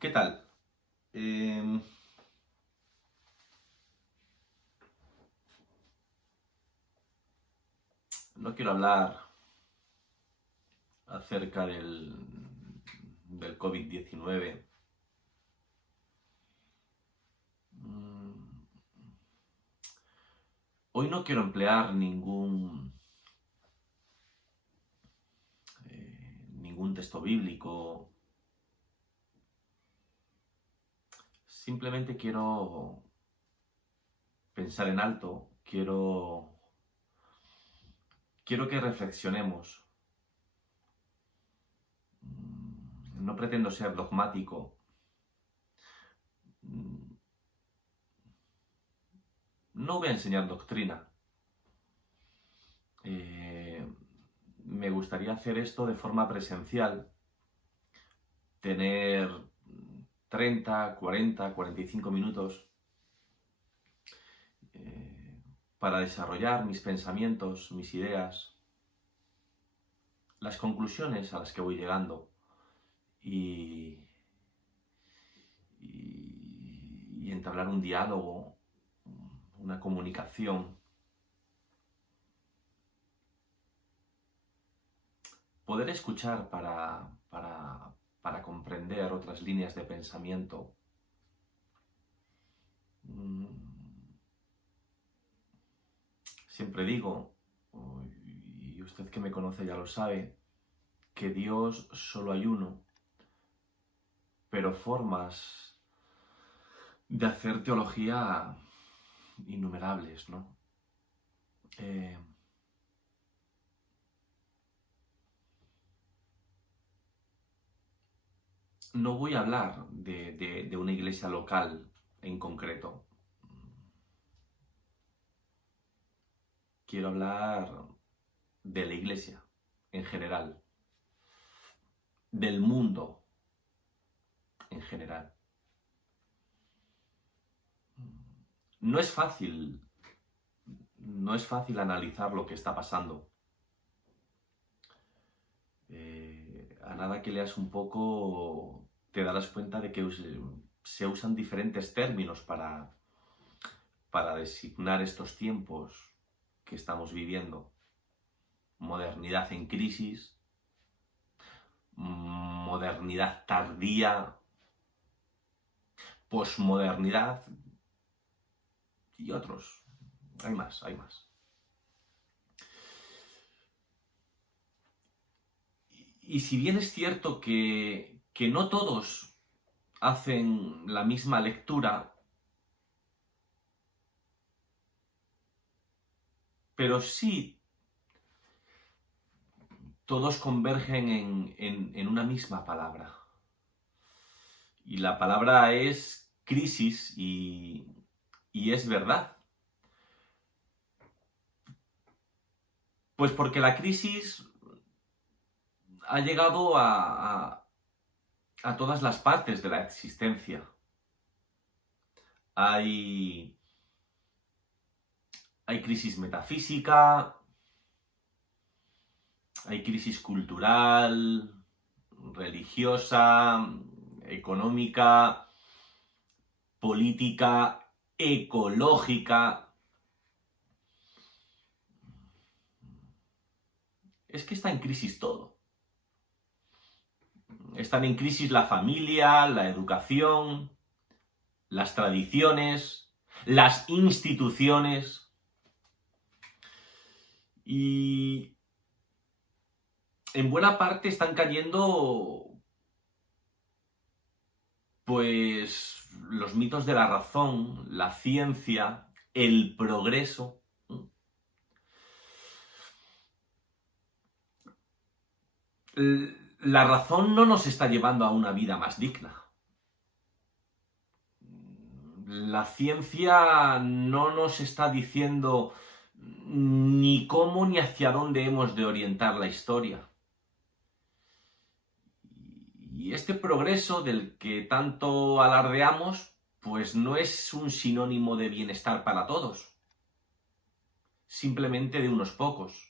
¿Qué tal? Em, no quiero hablar acerca del COVID-19. Mm, Hoy no quiero emplear ningún texto bíblico. Simplemente quiero pensar en alto. Quiero que reflexionemos. No pretendo ser dogmático. Mm, No voy a enseñar doctrina. Eh, Me gustaría hacer esto de forma presencial, tener 30, 40, 45 minutos para desarrollar mis pensamientos, mis ideas, las conclusiones a las que voy llegando y, y entablar un diálogo, una comunicación. Poder escuchar para comprender otras líneas de pensamiento. Siempre digo, y usted que me conoce ya lo sabe, que Dios solo hay uno, pero formas de hacer teología innumerables, ¿no? Eh, no voy a hablar de una iglesia local en concreto. Quiero hablar de la iglesia en general, del mundo en general. No es fácil, no es fácil analizar lo que está pasando. A nada que leas un poco, te darás cuenta de que se usan diferentes términos para designar estos tiempos que estamos viviendo. Modernidad en crisis, modernidad tardía, posmodernidad y otros. Hay más, hay más. Y si bien es cierto que no todos hacen la misma lectura, pero sí todos convergen en una misma palabra. Y la palabra es crisis y es verdad. Pues porque la crisis ha llegado a todas las partes de la existencia. Hay crisis metafísica, hay crisis cultural, religiosa, económica, política, ecológica. Es que está en crisis todo. Están en crisis la familia, la educación, las tradiciones, las instituciones. Y en buena parte están cayendo, pues, los mitos de la razón, la ciencia, el progreso. La razón no nos está llevando a una vida más digna. La ciencia no nos está diciendo ni cómo ni hacia dónde hemos de orientar la historia. Y este progreso del que tanto alardeamos, pues no es un sinónimo de bienestar para todos, simplemente de unos pocos.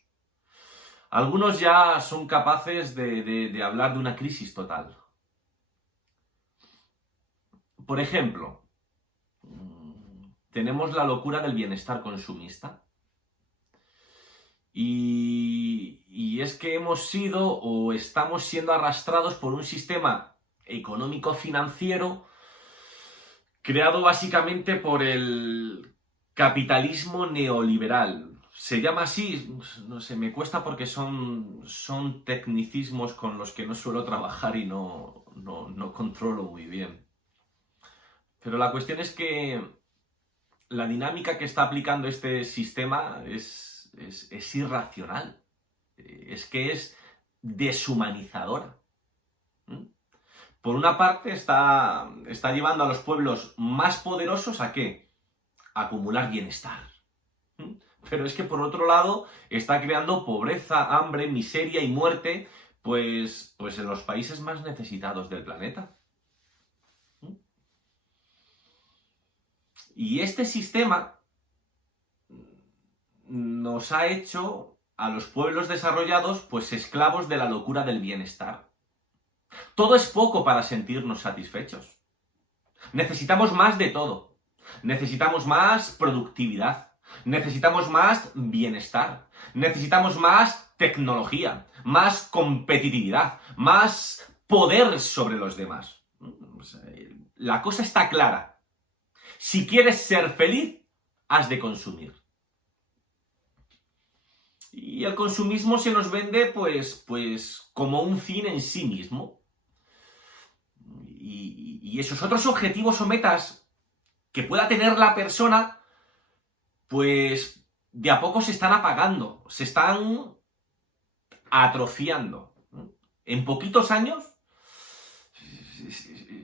Algunos ya son capaces de hablar de una crisis total. Por ejemplo, tenemos la locura del bienestar consumista. Y es que hemos sido o estamos siendo arrastrados por un sistema económico-financiero creado básicamente por el capitalismo neoliberal. Se llama así, no sé, me cuesta porque son tecnicismos con los que no suelo trabajar y no controlo muy bien. Pero la cuestión es que la dinámica que está aplicando este sistema es irracional. Es que es deshumanizadora. Por una parte está llevando a los pueblos más poderosos ¿a qué? A acumular bienestar. Pero es que por otro lado está creando pobreza, hambre, miseria y muerte pues en los países más necesitados del planeta. Y este sistema nos ha hecho a los pueblos desarrollados pues esclavos de la locura del bienestar. Todo es poco para sentirnos satisfechos. Necesitamos más de todo. Necesitamos más productividad. Necesitamos más bienestar. Necesitamos más tecnología, más competitividad, más poder sobre los demás. La cosa está clara. Si quieres ser feliz, has de consumir. Y el consumismo se nos vende pues como un fin en sí mismo. Y esos otros objetivos o metas que pueda tener la persona, pues de a poco se están apagando, se están atrofiando. En poquitos años,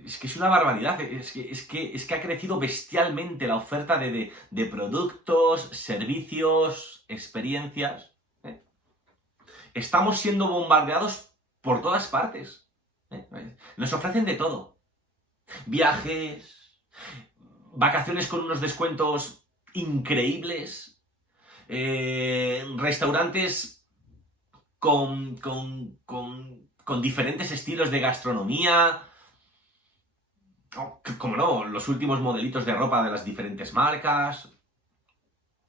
es que es una barbaridad, es que ha crecido bestialmente la oferta de productos, servicios, experiencias. Estamos siendo bombardeados por todas partes. Nos ofrecen de todo. Viajes, vacaciones con unos descuentos increíbles, restaurantes con diferentes estilos de gastronomía, como no, los últimos modelitos de ropa de las diferentes marcas,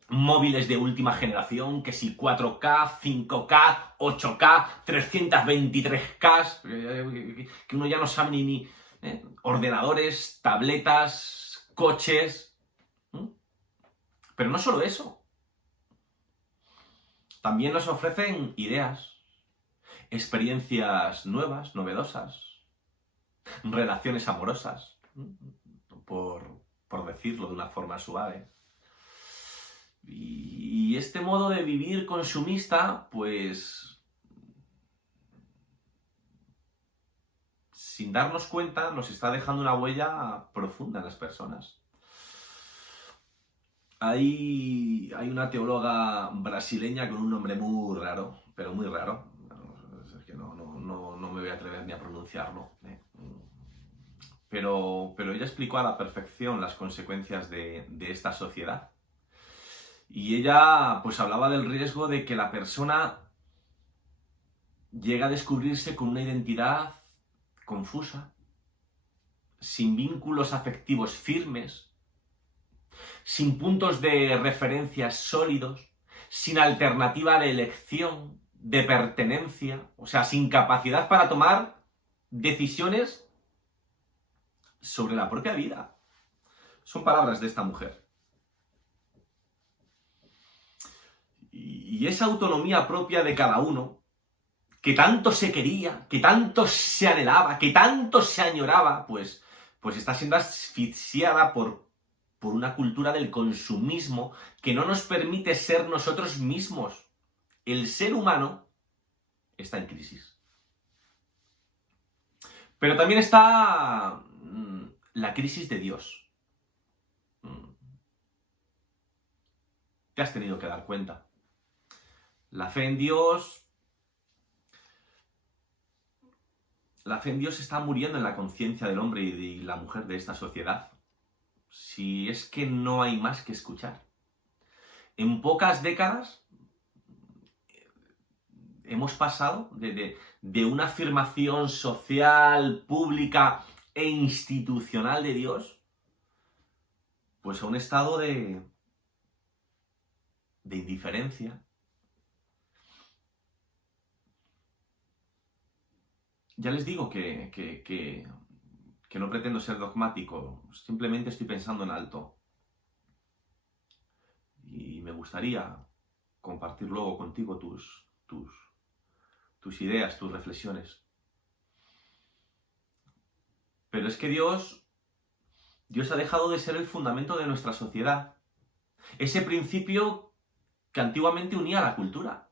móviles de última generación, que si 4K, 5K, 8K, 323K, que uno ya no sabe ni ordenadores, tabletas, coches. Pero no solo eso. También nos ofrecen ideas, experiencias nuevas, novedosas, relaciones amorosas, por decirlo de una forma suave. Y este modo de vivir consumista, pues, sin darnos cuenta, nos está dejando una huella profunda en las personas. Hay una teóloga brasileña con un nombre muy raro, pero muy raro. Es que no me voy a atrever ni a pronunciarlo. Pero ella explicó a la perfección las consecuencias de esta sociedad. Y ella pues hablaba del riesgo de que la persona llegue a descubrirse con una identidad confusa, sin vínculos afectivos firmes, sin puntos de referencia sólidos, sin alternativa de elección, de pertenencia, o sea, sin capacidad para tomar decisiones sobre la propia vida. Son palabras de esta mujer. Y esa autonomía propia de cada uno, que tanto se quería, que tanto se anhelaba, que tanto se añoraba, pues está siendo asfixiada por una cultura del consumismo que no nos permite ser nosotros mismos. El ser humano está en crisis. Pero también está la crisis de Dios. Te has tenido que dar cuenta. La fe en Dios está muriendo en la conciencia del hombre y de la mujer de esta sociedad. Si es que no hay más que escuchar. En pocas décadas hemos pasado de una afirmación social, pública e institucional de Dios pues a un estado de indiferencia. Ya les digo que no pretendo ser dogmático, simplemente estoy pensando en alto. Y me gustaría compartir luego contigo tus ideas, tus reflexiones. Pero es que Dios ha dejado de ser el fundamento de nuestra sociedad. Ese principio que antiguamente unía a la cultura.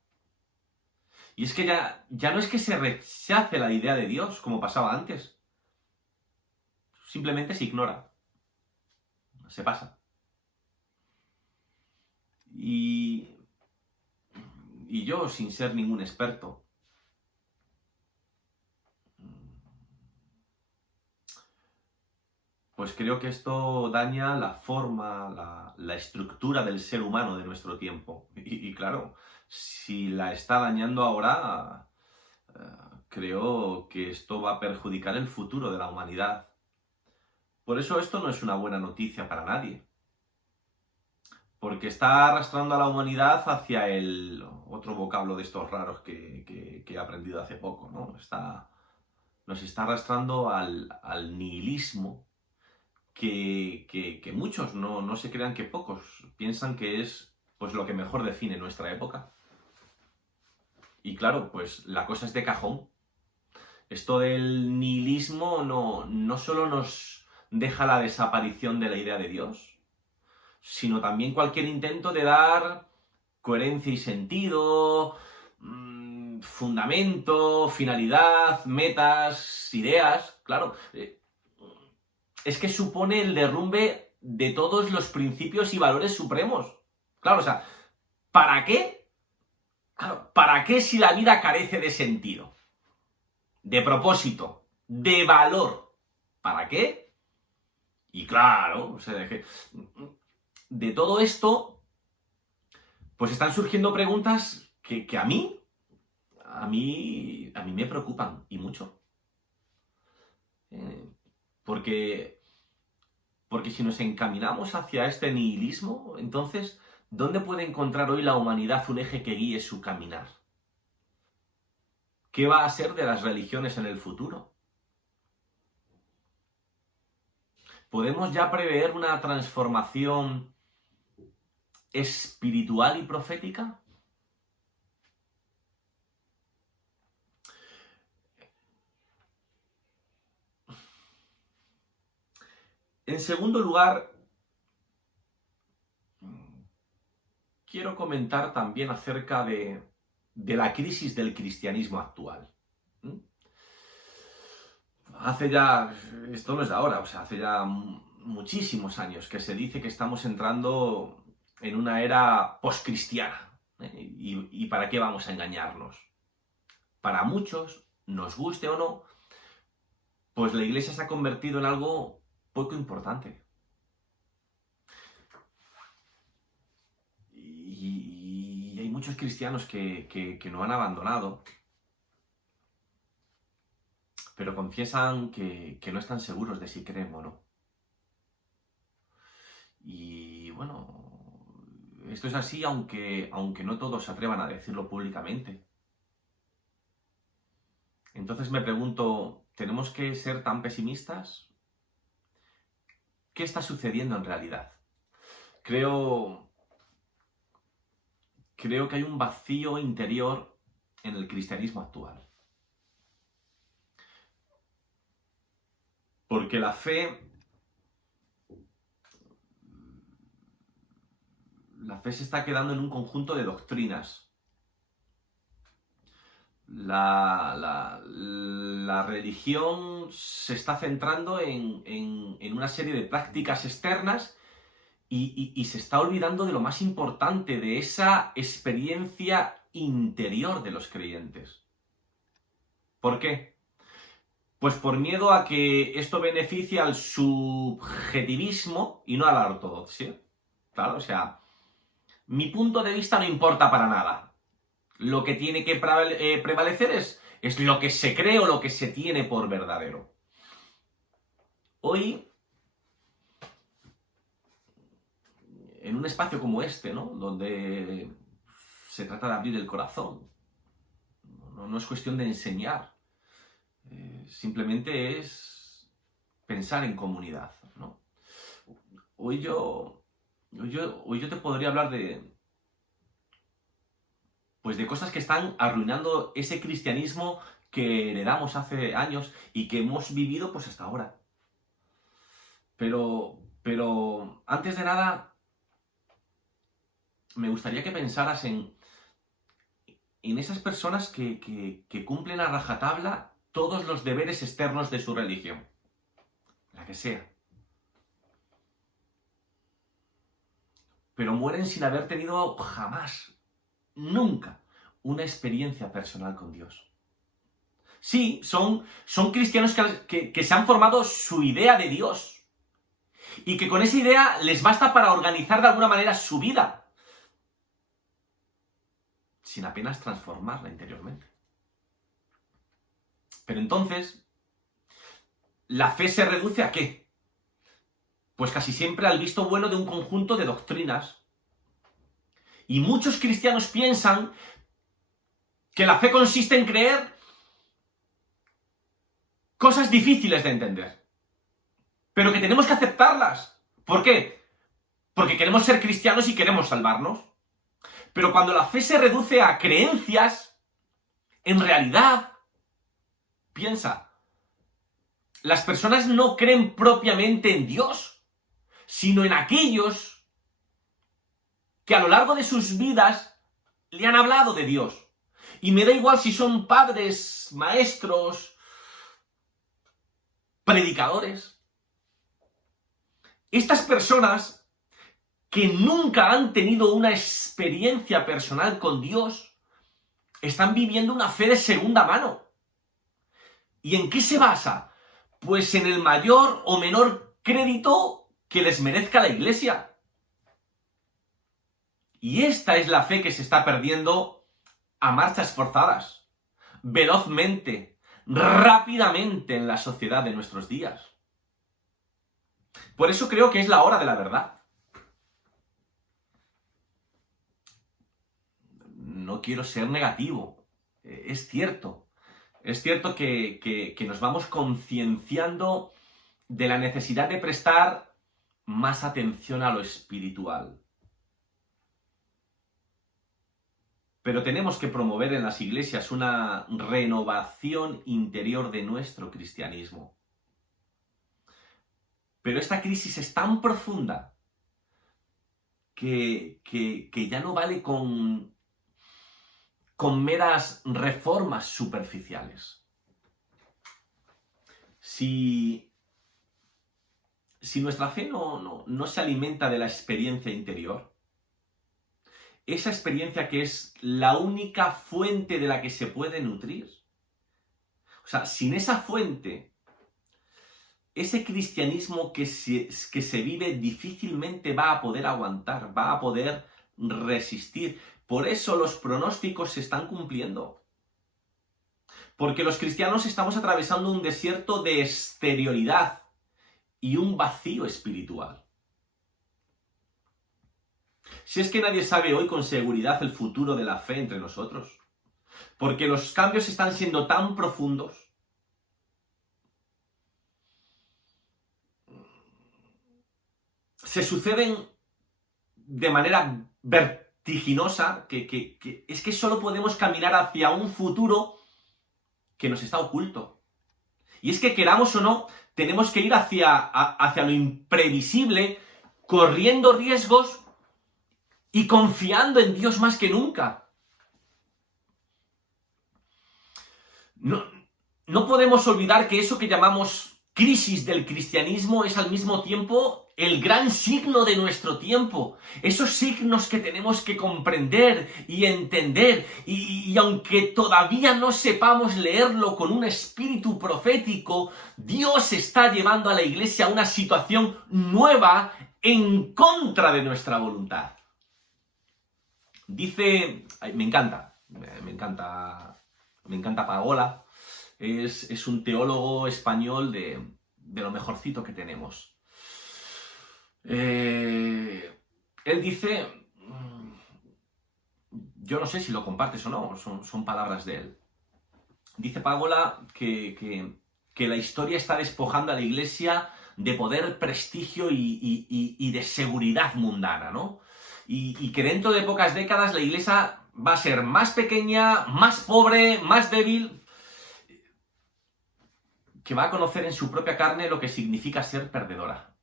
Y es que ya no es que se rechace la idea de Dios, como pasaba antes. Simplemente se ignora. Se pasa. Y yo, sin ser ningún experto, pues creo que esto daña la forma, la estructura del ser humano de nuestro tiempo. Y claro, si la está dañando ahora, creo que esto va a perjudicar el futuro de la humanidad. Por eso esto no es una buena noticia para nadie. Porque está arrastrando a la humanidad hacia el otro vocablo de estos raros que he aprendido hace poco, ¿no? Nos está arrastrando al nihilismo que muchos, no se crean que pocos, piensan que es pues lo que mejor define nuestra época. Y claro, pues la cosa es de cajón. Esto del nihilismo no solo nos deja la desaparición de la idea de Dios, sino también cualquier intento de dar coherencia y sentido, fundamento, finalidad, metas, ideas. Claro, es que supone el derrumbe de todos los principios y valores supremos. Claro, o sea, ¿para qué? Claro, ¿para qué si la vida carece de sentido? De propósito, de valor. ¿Para qué? Y claro, o sea, de todo esto, pues están surgiendo preguntas que a mí me preocupan, y mucho. Porque si nos encaminamos hacia este nihilismo, entonces, ¿dónde puede encontrar hoy la humanidad un eje que guíe su caminar? ¿Qué va a ser de las religiones en el futuro? ¿Podemos ya prever una transformación espiritual y profética? En segundo lugar, quiero comentar también acerca de la crisis del cristianismo actual. Hace ya, esto no es de ahora, o sea, hace ya muchísimos años que se dice que estamos entrando en una era postcristiana. ¿Y para qué vamos a engañarnos? Para muchos, nos guste o no, pues la Iglesia se ha convertido en algo poco importante. Y hay muchos cristianos que no han abandonado, pero confiesan que no están seguros de si creen o no. Y bueno, esto es así aunque no todos se atrevan a decirlo públicamente. Entonces me pregunto, ¿tenemos que ser tan pesimistas? ¿Qué está sucediendo en realidad? Creo que hay un vacío interior en el cristianismo actual. Porque la fe se está quedando en un conjunto de doctrinas. La religión se está centrando en una serie de prácticas externas y se está olvidando de lo más importante, de esa experiencia interior de los creyentes. ¿Por qué? Pues por miedo a que esto beneficie al subjetivismo y no a la ortodoxia. Claro, o sea, mi punto de vista no importa para nada. Lo que tiene que prevalecer es lo que se cree o lo que se tiene por verdadero. Hoy en un espacio como este, ¿no? Donde se trata de abrir el corazón. No es cuestión de enseñar. Simplemente es pensar en comunidad, ¿no? Hoy yo te podría hablar pues de cosas que están arruinando ese cristianismo que heredamos hace años y que hemos vivido pues hasta ahora. Pero antes de nada, me gustaría que pensaras en esas personas que cumplen a rajatabla todos los deberes externos de su religión, la que sea. Pero mueren sin haber tenido jamás, nunca, una experiencia personal con Dios. Sí, son cristianos que se han formado su idea de Dios y que con esa idea les basta para organizar de alguna manera su vida, sin apenas transformarla interiormente. Pero entonces, ¿la fe se reduce a qué? Pues casi siempre al visto bueno de un conjunto de doctrinas. Y muchos cristianos piensan que la fe consiste en creer cosas difíciles de entender, pero que tenemos que aceptarlas. ¿Por qué? Porque queremos ser cristianos y queremos salvarnos. Pero cuando la fe se reduce a creencias, en realidad, piensa, las personas no creen propiamente en Dios, sino en aquellos que a lo largo de sus vidas le han hablado de Dios. Y me da igual si son padres, maestros, predicadores. Estas personas que nunca han tenido una experiencia personal con Dios, están viviendo una fe de segunda mano. ¿Y en qué se basa? Pues en el mayor o menor crédito que les merezca la Iglesia. Y esta es la fe que se está perdiendo a marchas forzadas, velozmente, rápidamente en la sociedad de nuestros días. Por eso creo que es la hora de la verdad. No quiero ser negativo. Es cierto que nos vamos concienciando de la necesidad de prestar más atención a lo espiritual. Pero tenemos que promover en las iglesias una renovación interior de nuestro cristianismo. Pero esta crisis es tan profunda que ya no vale con meras reformas superficiales. Si nuestra fe no se alimenta de la experiencia interior, esa experiencia que es la única fuente de la que se puede nutrir, o sea, sin esa fuente, ese cristianismo que se vive difícilmente va a poder aguantar, va a poder resistir. Por eso los pronósticos se están cumpliendo. Porque los cristianos estamos atravesando un desierto de exterioridad y un vacío espiritual. Si es que nadie sabe hoy con seguridad el futuro de la fe entre nosotros, porque los cambios están siendo tan profundos. Se suceden de manera vertiginosa que es que solo podemos caminar hacia un futuro que nos está oculto. Y es que queramos o no, tenemos que ir hacia lo imprevisible, corriendo riesgos y confiando en Dios más que nunca. No podemos olvidar que eso que llamamos crisis del cristianismo es al mismo tiempo el gran signo de nuestro tiempo. Esos signos que tenemos que comprender y entender. Y aunque todavía no sepamos leerlo con un espíritu profético, Dios está llevando a la Iglesia a una situación nueva en contra de nuestra voluntad. Dice, me encanta Pagola, es un teólogo español de lo mejorcito que tenemos. Él dice, yo no sé si lo compartes o no, son palabras de él. Dice Págola que la historia está despojando a la Iglesia de poder, prestigio y de seguridad mundana, ¿no? Y que dentro de pocas décadas la Iglesia va a ser más pequeña, más pobre, más débil, que va a conocer en su propia carne lo que significa ser perdedora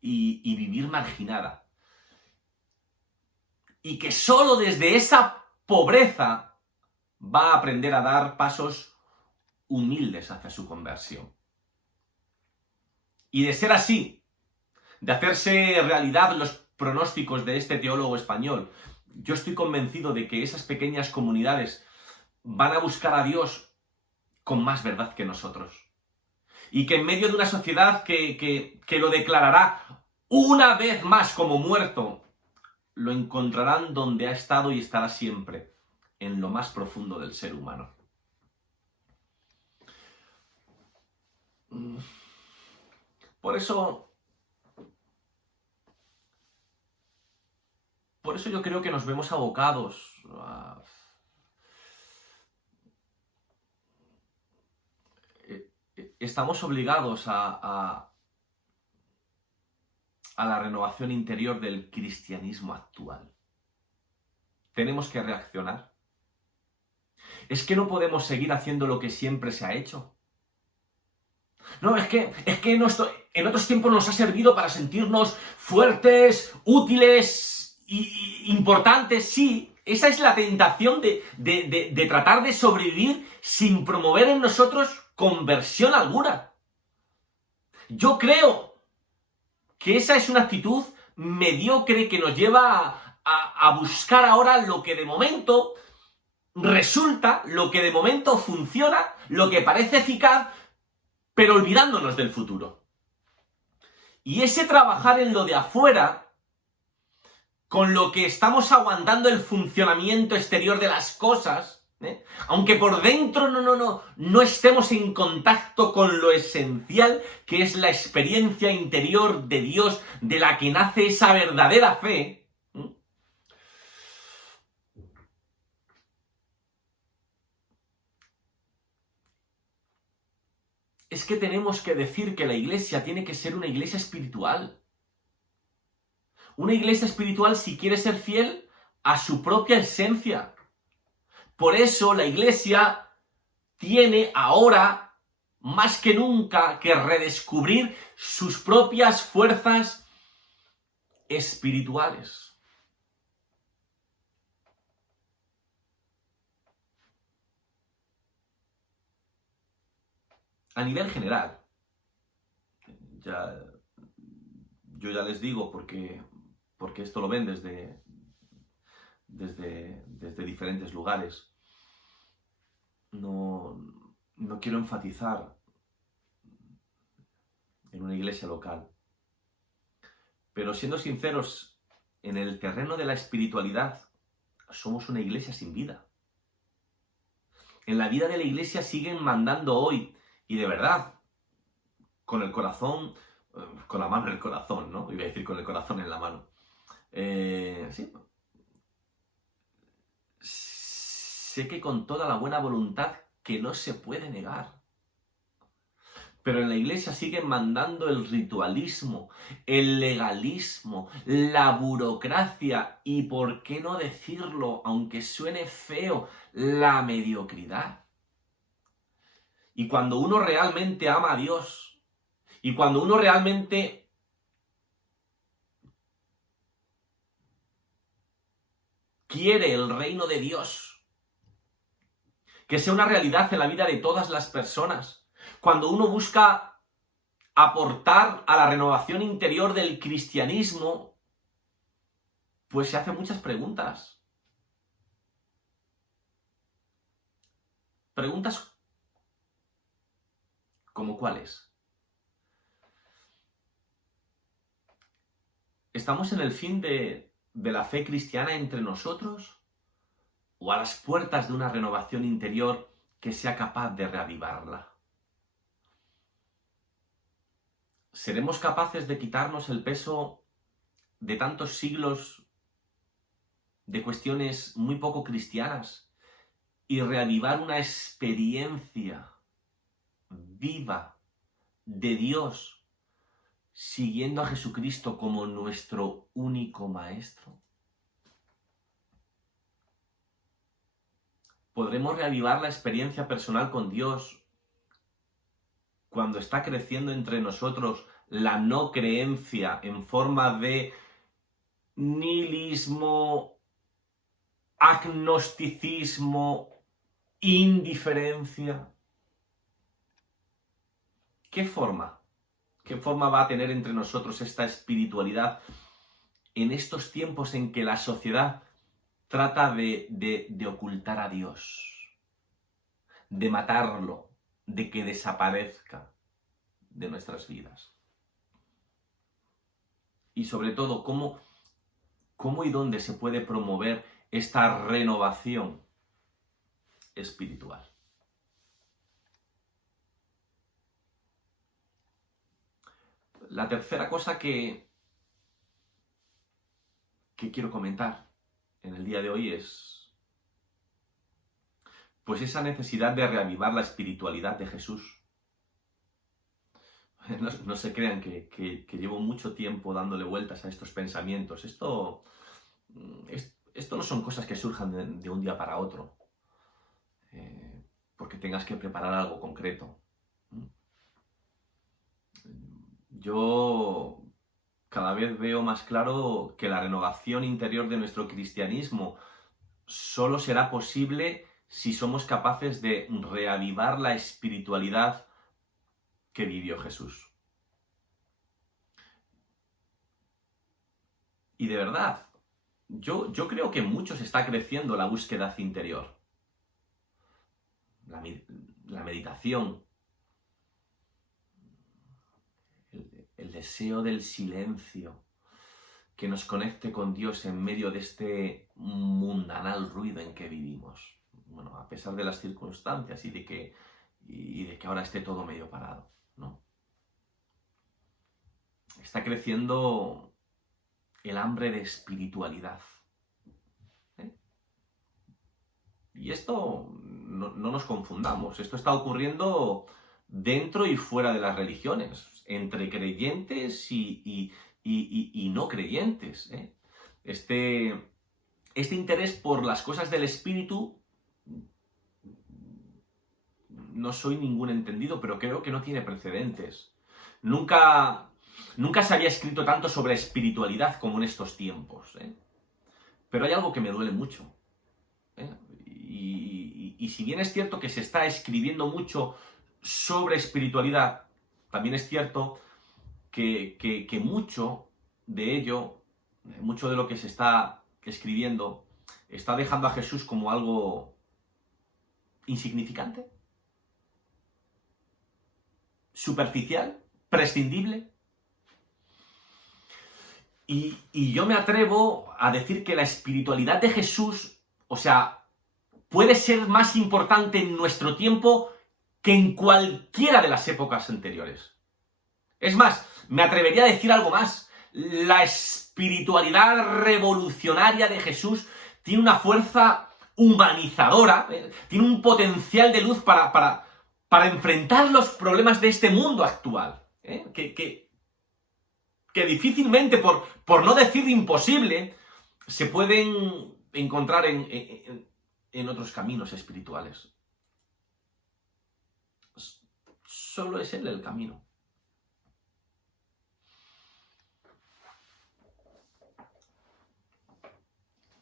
y vivir marginada. Y que solo desde esa pobreza va a aprender a dar pasos humildes hacia su conversión. Y de ser así, de hacerse realidad los pronósticos de este teólogo español, yo estoy convencido de que esas pequeñas comunidades van a buscar a Dios con más verdad que nosotros. Y que en medio de una sociedad que lo declarará una vez más como muerto, lo encontrarán donde ha estado y estará siempre, en lo más profundo del ser humano. Por eso yo creo que nos vemos abocados a... Estamos obligados a la renovación interior del cristianismo actual. Tenemos que reaccionar. Es que no podemos seguir haciendo lo que siempre se ha hecho. No, es que en otros tiempos nos ha servido para sentirnos fuertes, útiles y importantes. Sí, esa es la tentación de tratar de sobrevivir sin promover en nosotros conversión alguna. Yo creo que esa es una actitud mediocre que nos lleva a buscar ahora lo que de momento resulta, lo que de momento funciona, lo que parece eficaz, pero olvidándonos del futuro. Y ese trabajar en lo de afuera, con lo que estamos aguantando el funcionamiento exterior de las cosas, aunque por dentro no estemos en contacto con lo esencial, que es la experiencia interior de Dios, de la que nace esa verdadera fe, es que tenemos que decir que la Iglesia tiene que ser una Iglesia espiritual. Una Iglesia espiritual si quiere ser fiel a su propia esencia. Por eso la Iglesia tiene ahora, más que nunca, que redescubrir sus propias fuerzas espirituales. A nivel general, yo ya les digo, porque esto lo ven desde diferentes lugares. No quiero enfatizar en una iglesia local. Pero siendo sinceros, en el terreno de la espiritualidad, somos una iglesia sin vida. En la vida de la iglesia siguen mandando hoy, y de verdad, con el corazón, con la mano en el corazón, ¿no? Iba a decir con el corazón en la mano. Sí. Sé que con toda la buena voluntad que no se puede negar. Pero en la iglesia siguen mandando el ritualismo, el legalismo, la burocracia y, ¿por qué no decirlo, aunque suene feo, la mediocridad? Y cuando uno realmente ama a Dios, y cuando uno realmente quiere el reino de Dios, que sea una realidad en la vida de todas las personas, cuando uno busca aportar a la renovación interior del cristianismo, pues se hace muchas preguntas. Preguntas como ¿cuáles? ¿Estamos en el fin de la fe cristiana entre nosotros? ¿O a las puertas de una renovación interior que sea capaz de reavivarla? ¿Seremos capaces de quitarnos el peso de tantos siglos de cuestiones muy poco cristianas y reavivar una experiencia viva de Dios siguiendo a Jesucristo como nuestro único maestro? ¿Podremos reavivar la experiencia personal con Dios cuando está creciendo entre nosotros la no creencia en forma de nihilismo, agnosticismo, indiferencia? ¿Qué forma va a tener entre nosotros esta espiritualidad en estos tiempos en que la sociedad trata de ocultar a Dios, de matarlo, de que desaparezca de nuestras vidas? Y sobre todo, ¿cómo y dónde se puede promover esta renovación espiritual? La tercera cosa que quiero comentar en el día de hoy es pues esa necesidad de reavivar la espiritualidad de Jesús. No se crean que llevo mucho tiempo dándole vueltas a estos pensamientos. Esto no son cosas que surjan de un día para otro, porque tengas que preparar algo concreto. Yo cada vez veo más claro que la renovación interior de nuestro cristianismo solo será posible si somos capaces de reavivar la espiritualidad que vivió Jesús. Y de verdad, yo creo que en muchos está creciendo la búsqueda interior, la meditación, el deseo del silencio, que nos conecte con Dios en medio de este mundanal ruido en que vivimos. Bueno, a pesar de las circunstancias y de que ahora esté todo medio parado, ¿no? Está creciendo el hambre de espiritualidad. Y esto, no nos confundamos, esto está ocurriendo dentro y fuera de las religiones, entre creyentes y no creyentes. Este interés por las cosas del espíritu, no soy ningún entendido, pero creo que no tiene precedentes. Nunca se había escrito tanto sobre espiritualidad como en estos tiempos. Pero hay algo que me duele mucho. Y si bien es cierto que se está escribiendo mucho sobre espiritualidad, también es cierto que mucho de ello, mucho de lo que se está escribiendo, está dejando a Jesús como algo insignificante, superficial, prescindible. Y yo me atrevo a decir que la espiritualidad de Jesús, o sea, puede ser más importante en nuestro tiempo que en cualquiera de las épocas anteriores. Es más, me atrevería a decir algo más. La espiritualidad revolucionaria de Jesús tiene una fuerza humanizadora, tiene un potencial de luz para enfrentar los problemas de este mundo actual, que difícilmente, por no decir imposible, se pueden encontrar en otros caminos espirituales. Solo es Él el camino.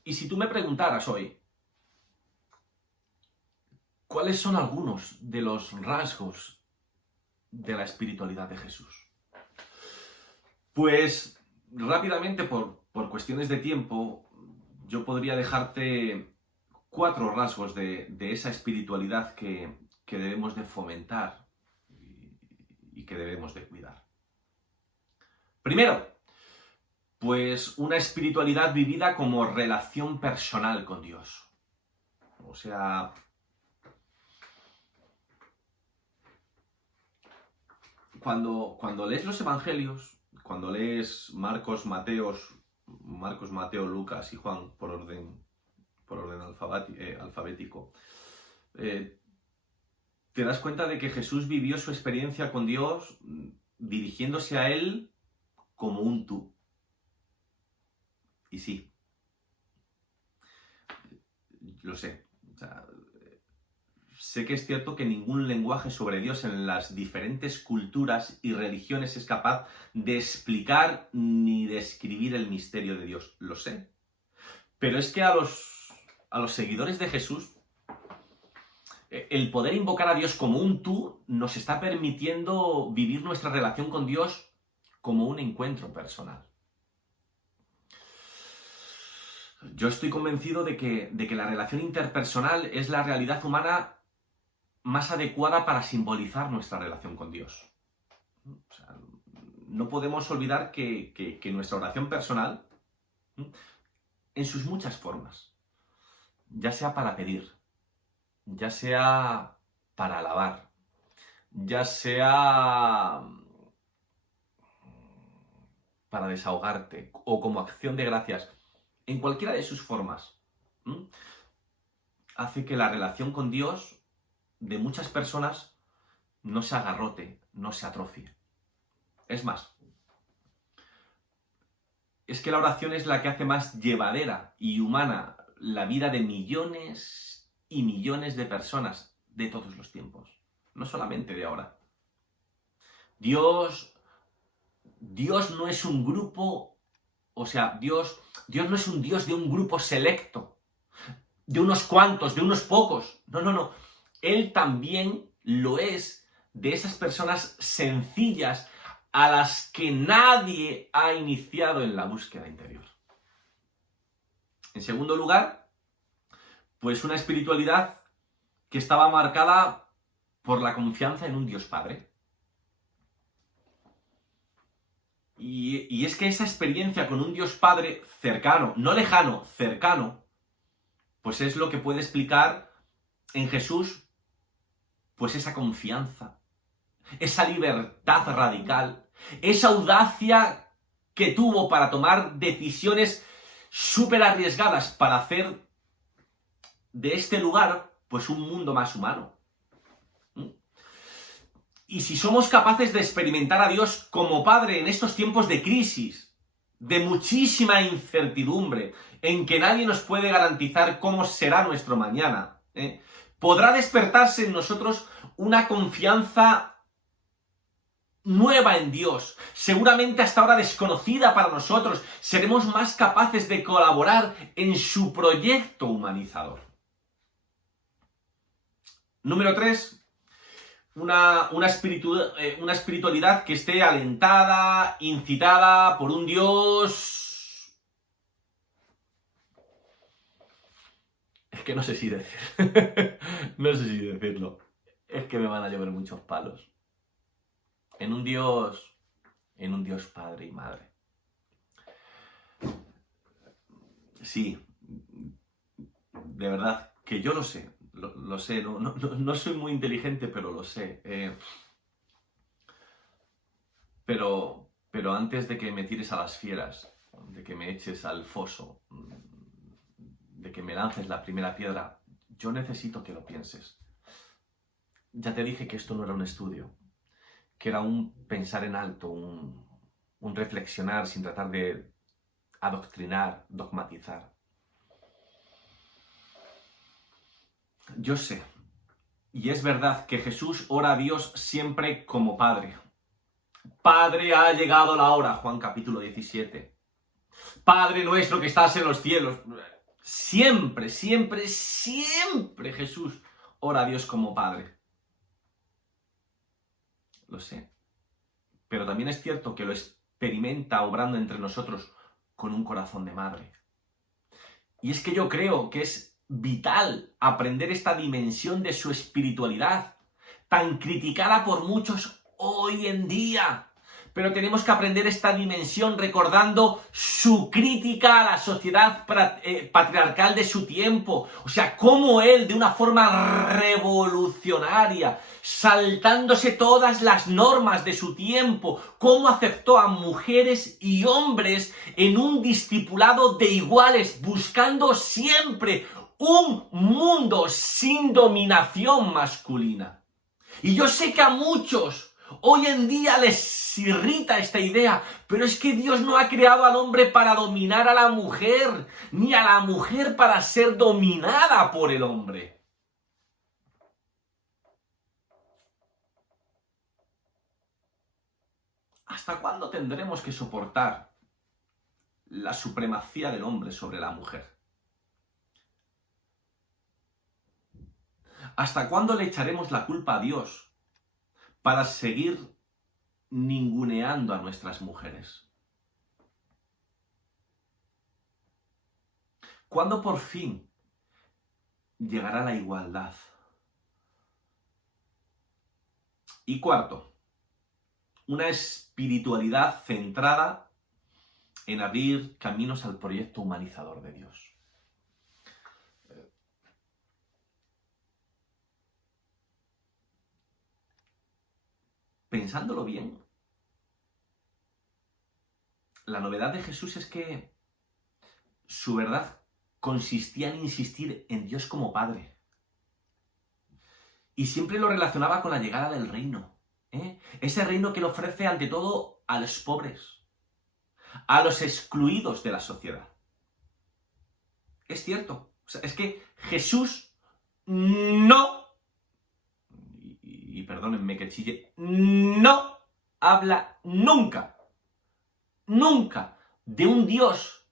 Y si tú me preguntaras hoy, ¿cuáles son algunos de los rasgos de la espiritualidad de Jesús? Pues rápidamente, por cuestiones de tiempo, yo podría dejarte 4 rasgos de esa espiritualidad que debemos de fomentar y que debemos de cuidar. Primero, pues una espiritualidad vivida como relación personal con Dios. O sea, cuando lees los evangelios, cuando lees Marcos, Mateos, Marcos, Mateo, Lucas y Juan, por orden alfabético, te das cuenta de que Jesús vivió su experiencia con Dios dirigiéndose a Él como un tú. Y sí, lo sé. O sea, sé que es cierto que ningún lenguaje sobre Dios en las diferentes culturas y religiones es capaz de explicar ni describir el misterio de Dios. Lo sé. Pero es que a los seguidores de Jesús, el poder invocar a Dios como un tú nos está permitiendo vivir nuestra relación con Dios como un encuentro personal. Yo estoy convencido de que la relación interpersonal es la realidad humana más adecuada para simbolizar nuestra relación con Dios. O sea, no podemos olvidar que nuestra oración personal, en sus muchas formas, ya sea para pedir, ya sea para alabar, ya sea para desahogarte o como acción de gracias, en cualquiera de sus formas, hace que la relación con Dios de muchas personas no se agarrote, no se atrofie. Es más, es que la oración es la que hace más llevadera y humana la vida de millones y millones de personas de todos los tiempos, no solamente de ahora. Dios no es un grupo, o sea, Dios no es un Dios de un grupo selecto, de unos cuantos, de unos pocos. No. Él también lo es de esas personas sencillas a las que nadie ha iniciado en la búsqueda interior. En segundo lugar, pues una espiritualidad que estaba marcada por la confianza en un Dios Padre. Y es que esa experiencia con un Dios Padre cercano, no lejano, cercano, pues es lo que puede explicar en Jesús pues esa confianza, esa libertad radical, esa audacia que tuvo para tomar decisiones súper arriesgadas para hacer de este lugar pues un mundo más humano. Y si somos capaces de experimentar a Dios como Padre en estos tiempos de crisis, de muchísima incertidumbre, en que nadie nos puede garantizar cómo será nuestro mañana, podrá despertarse en nosotros una confianza nueva en Dios, seguramente hasta ahora desconocida para nosotros. Seremos más capaces de colaborar en su proyecto humanizador. Número 3. Una espiritualidad que esté alentada, incitada por un Dios... Es que no sé si decir. No sé si decirlo. Es que me van a llover muchos palos. En un Dios Padre y Madre. Sí, de verdad, que yo lo sé. Lo sé, no soy muy inteligente, pero lo sé. Pero antes de que me tires a las fieras, de que me eches al foso, de que me lances la primera piedra, yo necesito que lo pienses. Ya te dije que esto no era un estudio, que era un pensar en alto, un reflexionar sin tratar de adoctrinar, dogmatizar. Yo sé, y es verdad que Jesús ora a Dios siempre como Padre. Padre, ha llegado la hora, Juan capítulo 17. Padre nuestro que estás en los cielos. Siempre Jesús ora a Dios como Padre. Lo sé. Pero también es cierto que lo experimenta obrando entre nosotros con un corazón de madre. Y es que yo creo que es vital aprender esta dimensión de su espiritualidad, tan criticada por muchos hoy en día, pero tenemos que aprender esta dimensión recordando su crítica a la sociedad patriarcal de su tiempo. O sea, cómo él, de una forma revolucionaria, saltándose todas las normas de su tiempo, cómo aceptó a mujeres y hombres en un discipulado de iguales, buscando siempre un mundo sin dominación masculina. Y yo sé que a muchos hoy en día les irrita esta idea, pero es que Dios no ha creado al hombre para dominar a la mujer, ni a la mujer para ser dominada por el hombre. ¿Hasta cuándo tendremos que soportar la supremacía del hombre sobre la mujer? ¿Hasta cuándo le echaremos la culpa a Dios para seguir ninguneando a nuestras mujeres? ¿Cuándo por fin llegará la igualdad? Y cuarto, una espiritualidad centrada en abrir caminos al proyecto humanizador de Dios. Pensándolo bien, la novedad de Jesús es que su verdad consistía en insistir en Dios como Padre. Y siempre lo relacionaba con la llegada del reino. Ese reino que le ofrece ante todo a los pobres, a los excluidos de la sociedad. Es cierto. O sea, es que Jesús no, y perdónenme que chille, no habla nunca de un Dios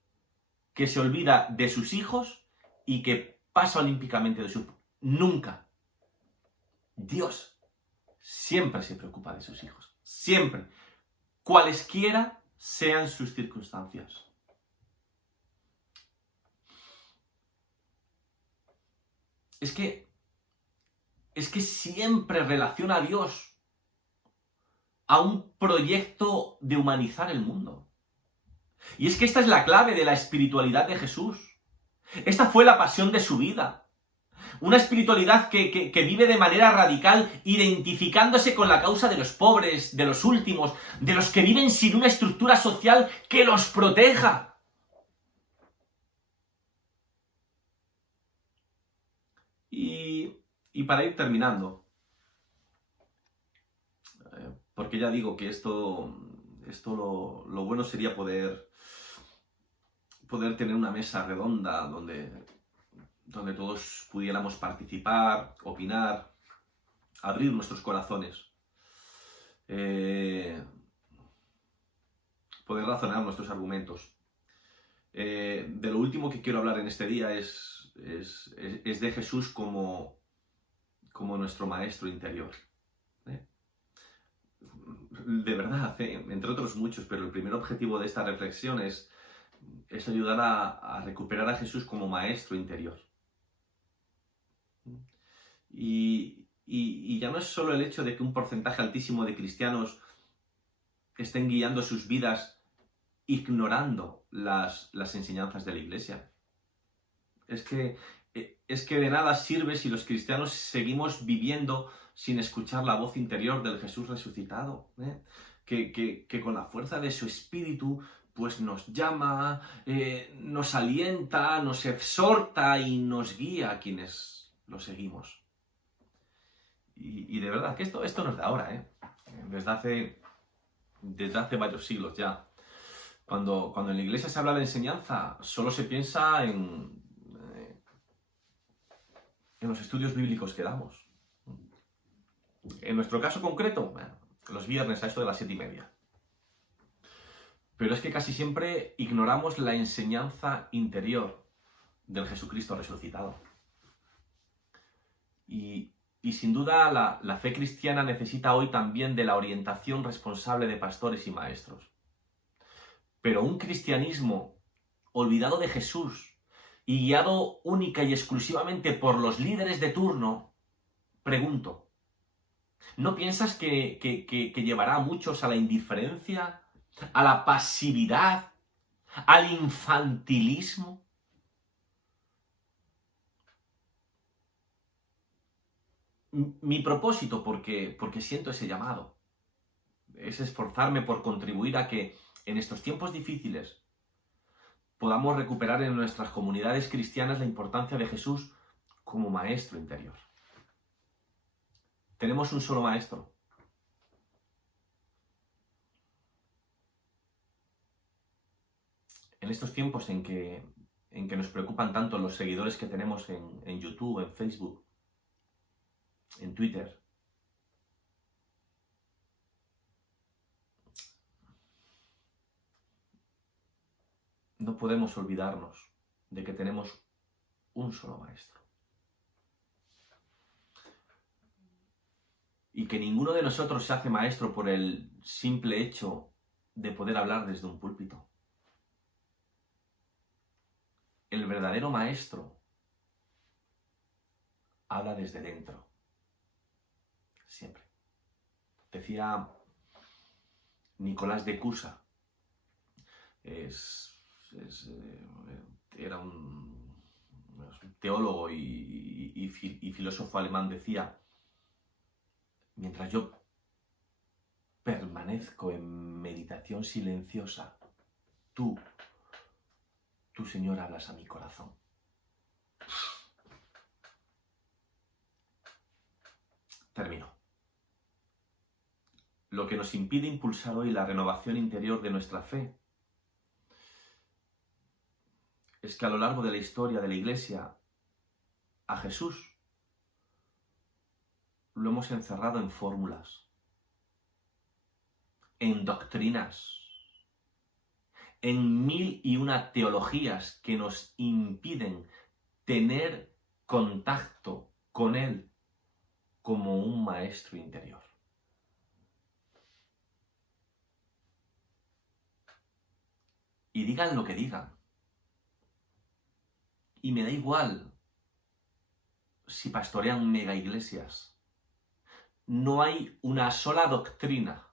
que se olvida de sus hijos y que pasa olímpicamente de su... Nunca. Dios siempre se preocupa de sus hijos. Siempre. Cualesquiera sean sus circunstancias. Es que siempre relaciona a Dios a un proyecto de humanizar el mundo. Y es que esta es la clave de la espiritualidad de Jesús. Esta fue la pasión de su vida. Una espiritualidad que vive de manera radical, identificándose con la causa de los pobres, de los últimos, de los que viven sin una estructura social que los proteja. Y para ir terminando, porque ya digo que esto lo bueno sería poder tener una mesa redonda donde todos pudiéramos participar, opinar, abrir nuestros corazones, poder razonar nuestros argumentos. De lo último que quiero hablar en este día es de Jesús como nuestro maestro interior. De verdad, entre otros muchos, pero el primer objetivo de esta reflexión es ayudar a recuperar a Jesús como maestro interior. Y ya no es solo el hecho de que un porcentaje altísimo de cristianos estén guiando sus vidas ignorando las enseñanzas de la Iglesia. Es que de nada sirve si los cristianos seguimos viviendo sin escuchar la voz interior del Jesús resucitado, que con la fuerza de su espíritu pues nos llama, nos alienta, nos exhorta y nos guía a quienes lo seguimos. Y de verdad que esto no es de ahora, desde hace varios siglos ya. Cuando en la Iglesia se habla de enseñanza, solo se piensa en los estudios bíblicos que damos. En nuestro caso concreto, los viernes a eso de las 7:30. Pero es que casi siempre ignoramos la enseñanza interior del Jesucristo resucitado. Y sin duda la fe cristiana necesita hoy también de la orientación responsable de pastores y maestros. Pero un cristianismo olvidado de Jesús y guiado única y exclusivamente por los líderes de turno, pregunto, ¿No piensas que llevará a muchos a la indiferencia, a la pasividad, al infantilismo? Mi propósito, porque siento ese llamado, es esforzarme por contribuir a que en estos tiempos difíciles podamos recuperar en nuestras comunidades cristianas la importancia de Jesús como maestro interior. Tenemos un solo maestro. En estos tiempos en que nos preocupan tanto los seguidores que tenemos en YouTube, en Facebook, en Twitter, no podemos olvidarnos de que tenemos un solo maestro. Y que ninguno de nosotros se hace maestro por el simple hecho de poder hablar desde un púlpito. El verdadero maestro habla desde dentro. Siempre. Decía Nicolás de Cusa, era un teólogo y filósofo alemán, decía: mientras yo permanezco en meditación silenciosa, tú, Señor, hablas a mi corazón. Termino. Lo que nos impide impulsar hoy la renovación interior de nuestra fe es que a lo largo de la historia de la Iglesia, a Jesús lo hemos encerrado en fórmulas, en doctrinas, en 1001 teologías que nos impiden tener contacto con Él como un maestro interior. Y digan lo que digan. Y me da igual si pastorean mega iglesias. No hay una sola doctrina.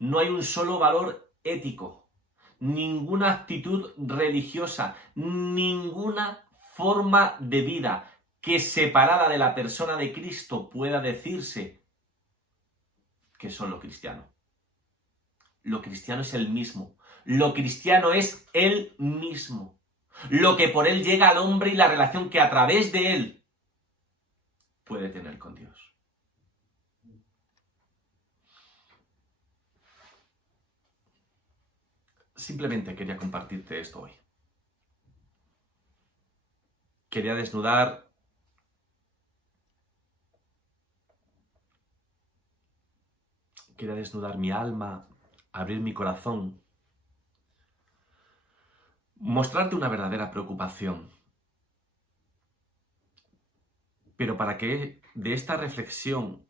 No hay un solo valor ético. Ninguna actitud religiosa. Ninguna forma de vida que separada de la persona de Cristo pueda decirse que son lo cristiano. Lo cristiano es el mismo. Lo cristiano es Él mismo. Lo que por Él llega al hombre y la relación que a través de Él puede tener con Dios. Simplemente quería compartirte esto hoy. Quería desnudar mi alma, abrir mi corazón, mostrarte una verdadera preocupación. Pero para que de esta reflexión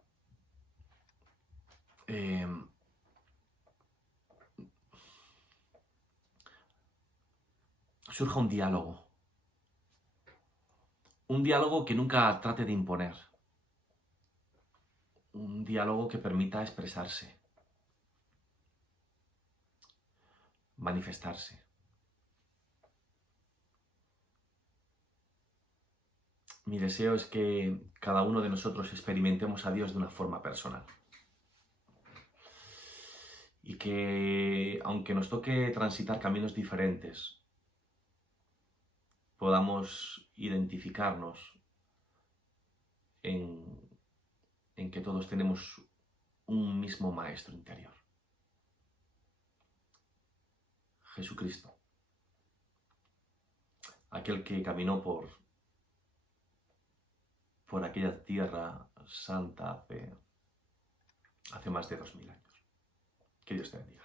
surja un diálogo. Un diálogo que nunca trate de imponer. Un diálogo que permita expresarse, manifestarse. Mi deseo es que cada uno de nosotros experimentemos a Dios de una forma personal. Y que, aunque nos toque transitar caminos diferentes, podamos identificarnos en que todos tenemos un mismo maestro interior. Jesucristo. Aquel que caminó por aquella tierra santa hace más de 2000 años. Que Dios te bendiga.